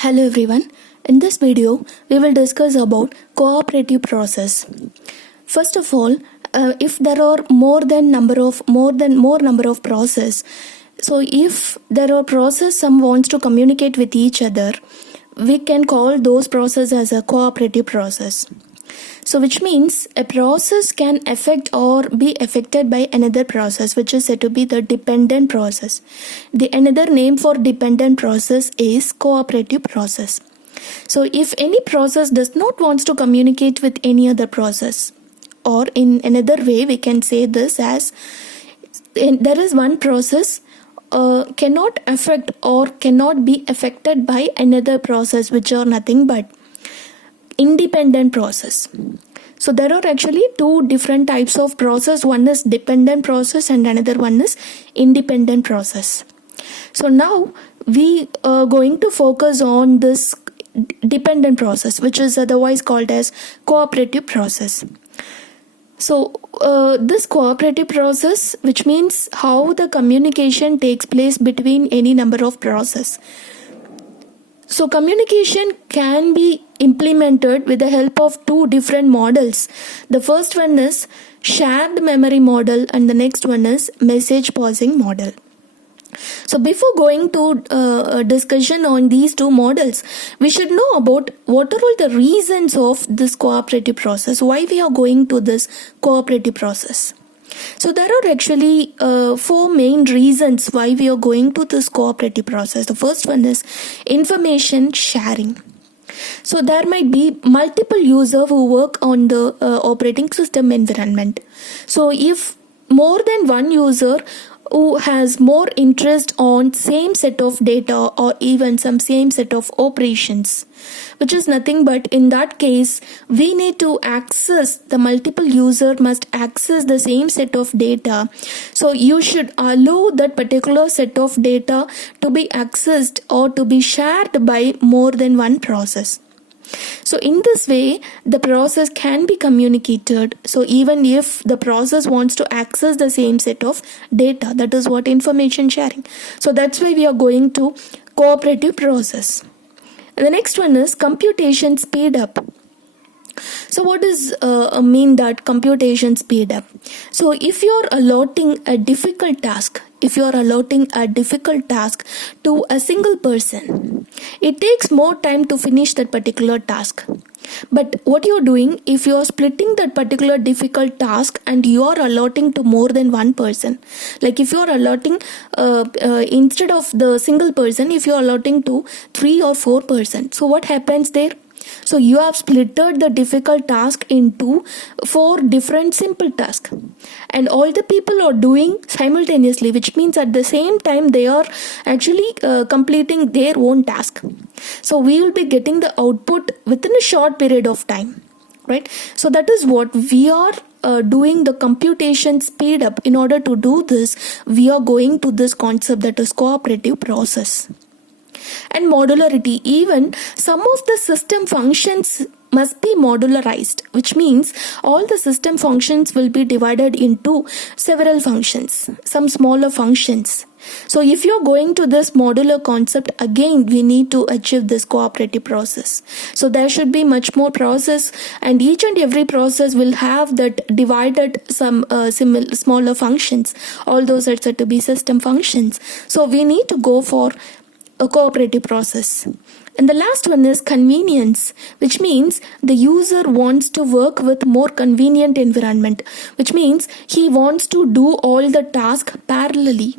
Hello everyone. In this video, we will discuss about cooperative process. First of all, if there are more number of process, so if there are process some wants to communicate with each other, we can call those process as a cooperative process. So which means a process can affect or be affected by another process, which is said to be the dependent process. The another name for dependent process is cooperative process. So if any process does not wants to communicate with any other process, or in another way we can say this as there is one process cannot affect or cannot be affected by another process, which are nothing but independent process. So there are actually two different types of process. One is dependent process and another one is independent process. So now we are going to focus on this dependent process, which is otherwise called as cooperative process. So this cooperative process, which means how the communication takes place between any number of process. So communication can be implemented with the help of two different models. The first one is shared memory model and the next one is message parsing model. So before going to a discussion on these two models, we should know about what are all the reasons of this cooperative process, why we are going to this cooperative process. So there are actually four main reasons why we are going to this cooperative process. The first one is information sharing. So there might be multiple users who work on the operating system environment. So if more than one user who has more interest on same set of data or even some same set of operations, which is nothing but in that case we need to access, the multiple user must access the same set of data. So you should allow that particular set of data to be accessed or to be shared by more than one process. So in this way, the process can be communicated. So even if the process wants to access the same set of data, that is what information sharing. So that's why we are going to cooperative process. And the next one is computation speed up. So what does mean that computation speed up? So if you're allotting a difficult task, to a single person, it takes more time to finish that particular task. But what you're doing, if you're splitting that particular difficult task and you're allotting to more than one person, like if you're allotting instead of the single person, if you're allotting to 3 or 4 person, so what happens there? So you have splitted the difficult task into 4 different simple tasks, and all the people are doing simultaneously, which means at the same time they are actually completing their own task. So we will be getting the output within a short period of time, right? So that is what we are doing the computation speed up. In order to do this, we are going to this concept that is cooperative process. And modularity, even some of the system functions must be modularized, which means all the system functions will be divided into several functions, some smaller functions. So if you're going to this modular concept, again we need to achieve this cooperative process. So there should be much more process, and each and every process will have that divided some smaller functions. All those are said to be system functions. So we need to go for a cooperative process. And the last one is convenience, which means the user wants to work with more convenient environment, which means he wants to do all the tasks parallelly.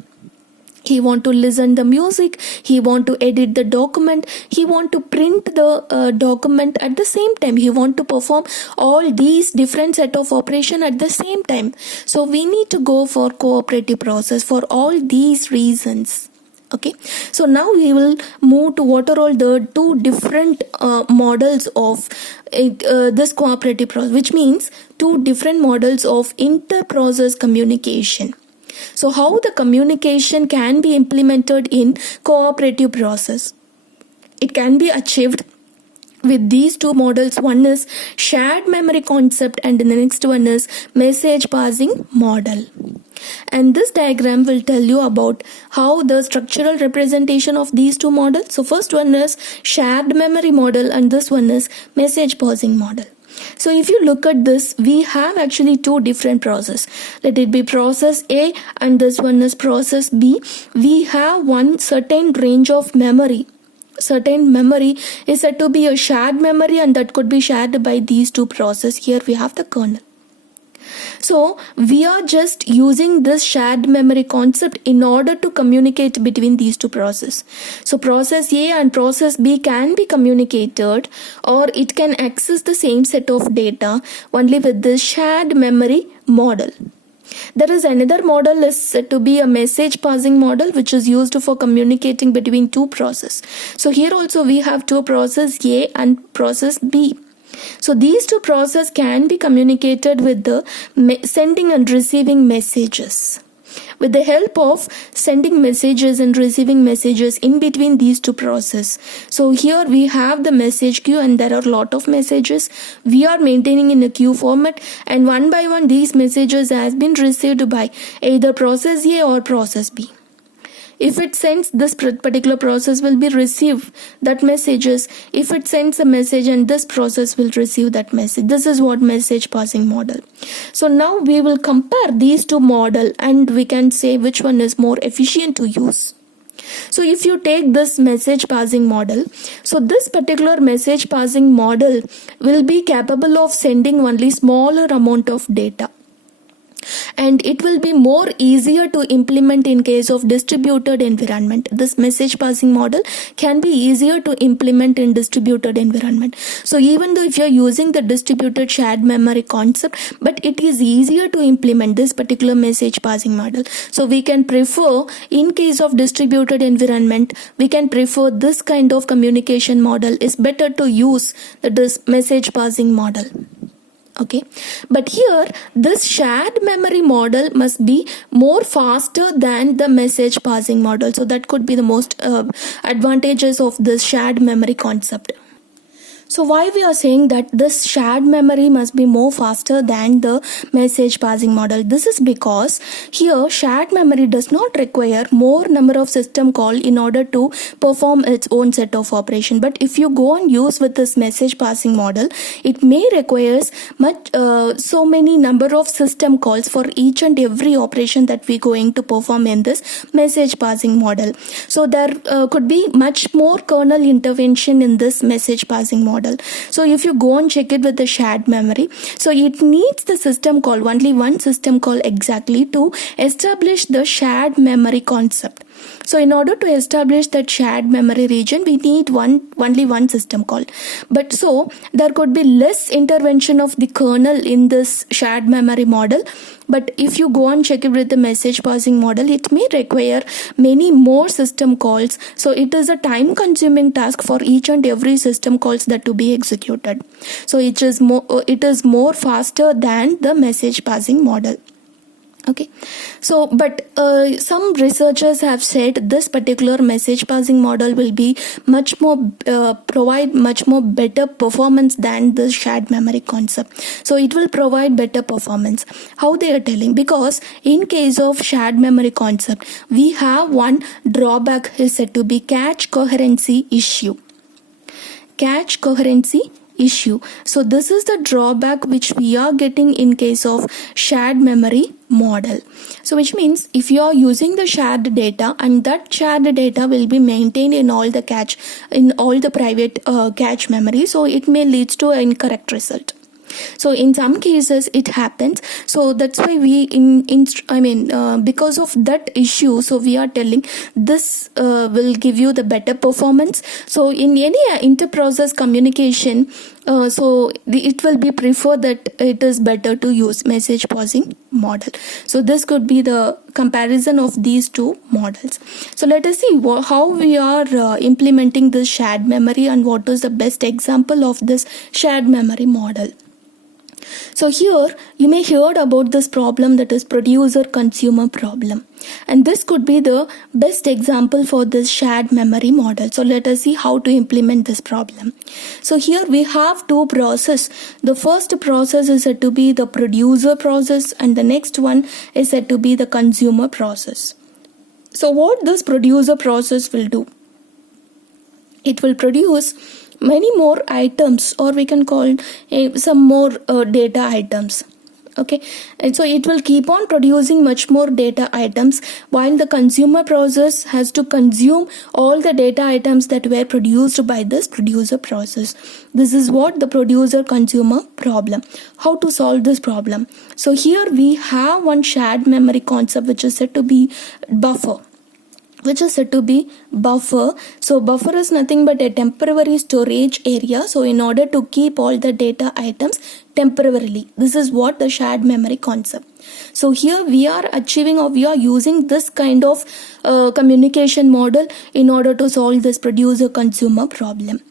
He want to listen the music, he want to edit the document, he want to print the document at the same time, he want to perform all these different set of operation at the same time. So we need to go for cooperative process for all these reasons. Okay, so now we will move to what are all the two different models of this cooperative process, which means two different models of inter-process communication. So how the communication can be implemented in cooperative process? It can be achieved with these two models. One is shared memory concept and the next one is message passing model. And this diagram will tell you about how the structural representation of these two models. So first one is shared memory model and this one is message passing model. So if you look at this, we have actually two different processes. Let it be process A and this one is process B. We have one certain range of memory. Certain memory is said to be a shared memory and that could be shared by these two processes. Here we have the kernel. So we are just using this shared memory concept in order to communicate between these two processes. So process A and process B can be communicated or it can access the same set of data only with this shared memory model. There is another model is said to be a message passing model which is used for communicating between two processes. So here also we have two processes A and process B. So these two processes can be communicated with the sending and receiving messages. With the help of sending messages and receiving messages in between these two processes. So here we have the message queue and there are a lot of messages we are maintaining in a queue format, and one by one these messages has been received by either process A or process B. If it sends, this particular process will be receive that messages. If it sends a message and this process will receive that message. This is what message passing model. So now we will compare these two model and we can say which one is more efficient to use. So if you take this message passing model, so this particular message passing model will be capable of sending only smaller amount of data. And it will be more easier to implement in case of distributed environment. This message passing model can be easier to implement in distributed environment. So even though if you are using the distributed shared memory concept, but it is easier to implement this particular message passing model. So we can prefer, in case of distributed environment, we can prefer this kind of communication model is better to use this message passing model. Okay, but here this shared memory model must be more faster than the message passing model. So that could be the most advantages of this shared memory concept. So why we are saying that this shared memory must be more faster than the message passing model? This is because here shared memory does not require more number of system call in order to perform its own set of operation. But if you go and use with this message passing model, it may requires so many number of system calls for each and every operation that we going to perform in this message passing model. So there could be much more kernel intervention in this message passing model. So if you go and check it with the shared memory, so it needs the system call, only one system call exactly to establish the shared memory concept. So in order to establish that shared memory region, we need only one system call. But so there could be less intervention of the kernel in this shared memory model. But if you go and check it with the message passing model, it may require many more system calls. So it is a time consuming task for each and every system calls that to be executed. So it is more faster than the message passing model. Okay, so but some researchers have said this particular message passing model will be much more provide much more better performance than the shared memory concept. So it will provide better performance. How they are telling? Because in case of shared memory concept, we have one drawback is said to be cache coherency issue. Cache coherency issue. So this is the drawback which we are getting in case of shared memory model. So which means if you are using the shared data and that shared data will be maintained in all the cache, in all the private cache memory, so it may lead to an incorrect result. So in some cases it happens. So that's why we because of that issue, so we are telling this will give you the better performance. So in any inter-process communication, it will be preferred that it is better to use message passing model. So this could be the comparison of these two models. So let us see how we are implementing this shared memory and what is the best example of this shared memory model. So here you may heard about this problem, that is producer consumer problem, and this could be the best example for this shared memory model. So let us see how to implement this problem. So here we have two processes. The first process is said to be the producer process, and the next one is said to be the consumer process. So what this producer process will do, it will produce many more items, or we can call some more data items. Okay, and so it will keep on producing much more data items, while the consumer process has to consume all the data items that were produced by this producer process. This is what the producer consumer problem. How to solve this problem? So here we have one shared memory concept which is said to be buffer. So buffer is nothing but a temporary storage area. So in order to keep all the data items temporarily, this is what the shared memory concept. So here we are achieving, or we are using this kind of communication model in order to solve this producer consumer problem.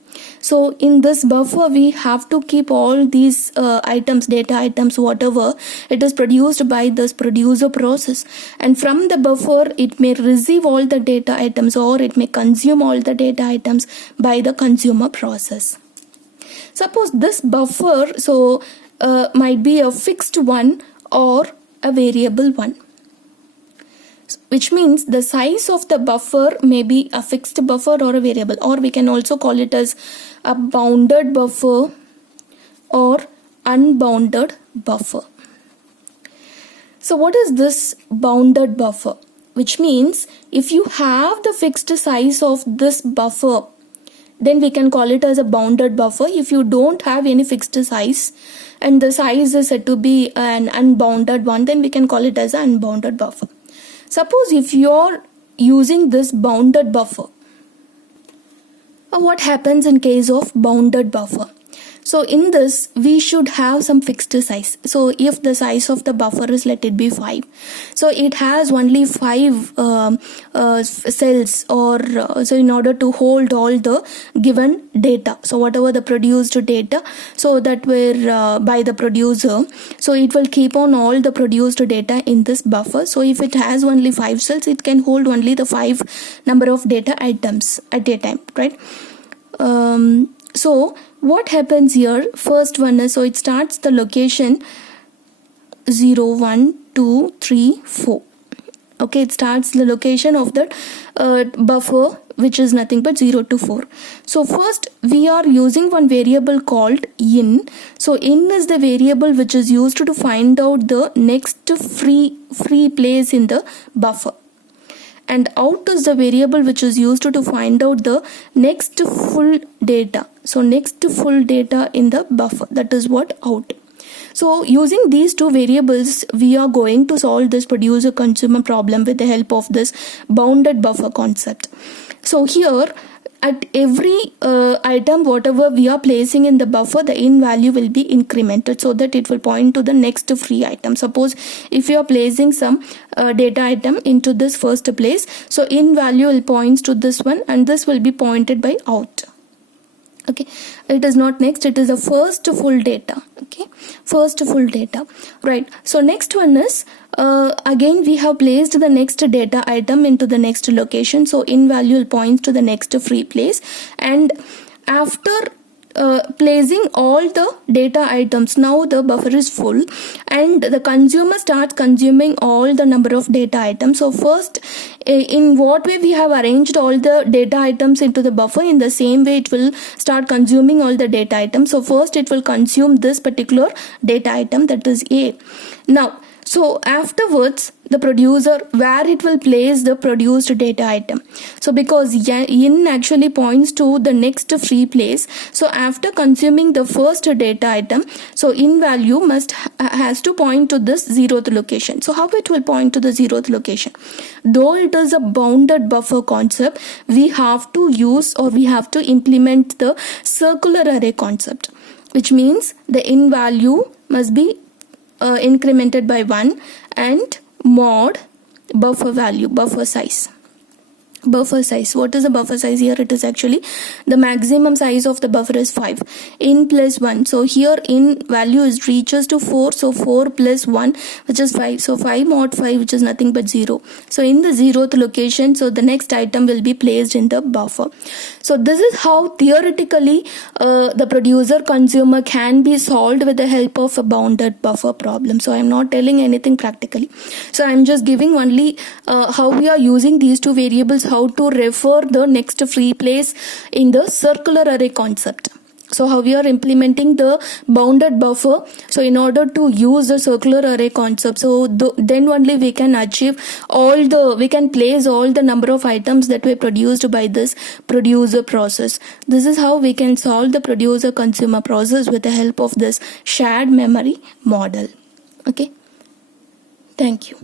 So in this buffer we have to keep all these items, data items, whatever it is produced by this producer process, and from the buffer it may receive all the data items, or it may consume all the data items by the consumer process. Suppose this buffer might be a fixed one or a variable one, which means the size of the buffer may be a fixed buffer or a variable, or we can also call it as a bounded buffer or unbounded buffer. So what is this bounded buffer? Which means if you have the fixed size of this buffer, then we can call it as a bounded buffer. If you don't have any fixed size and the size is said to be an unbounded one, then we can call it as an unbounded buffer. Suppose if you are using this bounded buffer, what happens in case of bounded buffer? So in this we should have some fixed size. So if the size of the buffer is, let it be 5, so it has only 5 cells, or so in order to hold all the given data, so whatever the produced data, so that were by the producer, so it will keep on all the produced data in this buffer. So if it has only 5 cells, it can hold only the 5 number of data items at a time, right? So what happens here? First one is, so it starts the location 0, 1, 2, 3, 4. Okay, it starts the location of that buffer, which is nothing but 0 to 4. So first we are using one variable called in. So in is the variable which is used to find out the next free place in the buffer, and out is the variable which is used to find out the next full data. So next full data in the buffer, that is what out. So using these two variables, we are going to solve this producer consumer problem with the help of this bounded buffer concept. So here at every item whatever we are placing in the buffer, the in value will be incremented so that it will point to the next free item. Suppose if you are placing some data item into this first place, so in value will points to this one, and this will be pointed by out. Okay, it is not next, it is the first full data. Okay, first full data, right? So next one is again we have placed the next data item into the next location, so in value points to the next free place, and after placing all the data items, now the buffer is full and the consumer starts consuming all the number of data items. So first, in what way we have arranged all the data items into the buffer, in the same way it will start consuming all the data items. So first it will consume this particular data item, that is A. Now so afterwards the producer, where it will place the produced data item. So because in actually points to the next free place, so after consuming the first data item, so in value has to point to this 0th location. So how it will point to the 0th location? Though it is a bounded buffer concept, we have to use, or we have to implement the circular array concept, which means the in value must be incremented by 1 and mod buffer value, buffer size. buffer size. What is the buffer size here? It is actually the maximum size of the buffer is 5. In plus 1. So here in value is reaches to 4. So 4 plus 1, which is 5. So 5 mod 5, which is nothing but 0. So in the 0th location, so the next item will be placed in the buffer. So this is how theoretically the producer consumer can be solved with the help of a bounded buffer problem. So I am not telling anything practically. So I am just giving only how we are using these two variables, how to refer the next free place in the circular array concept. So how we are implementing the bounded buffer. So in order to use the circular array concept, so then only we can achieve we can place all the number of items that were produced by this producer process. This is how we can solve the producer consumer process with the help of this shared memory model. Okay. Thank you.